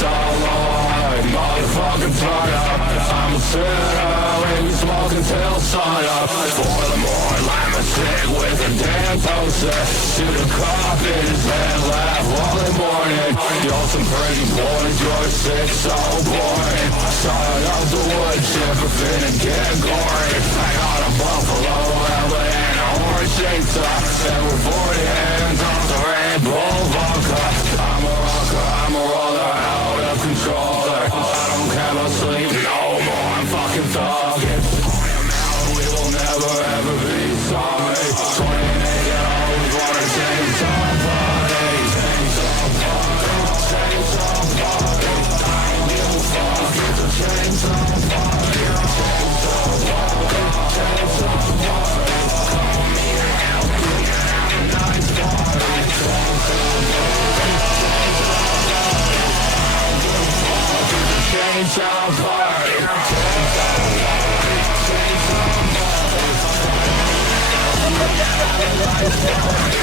sunlight, motherfucking turn up. I'm a sinner, we be smoking till sun up. For the morning, light my stick with a damn poster. Shoot a cop in his head, laugh all the morning. You're some pretty boys, you're sick, so boring. Start up the wood chip, we're finna get gory. I got a buffalo helmet and a horse chainsaw, and we're 40 hands off the Red Bull vodka. I'm a rocker, I'm a roller, out of controller. I don't care about sleep no more, I'm fucking thugging. I am out, we will never ever be sorry. 20 naked hoes wanna change somebody. Change somebody, change somebody. I don't give a fuck, it's a change somebody. Change somebody, change somebody. Call me out, we can have a nice party. Change somebody, change somebody. I don't give a fuck, it's a change somebody. Change somebody, change somebody. Have a nice party.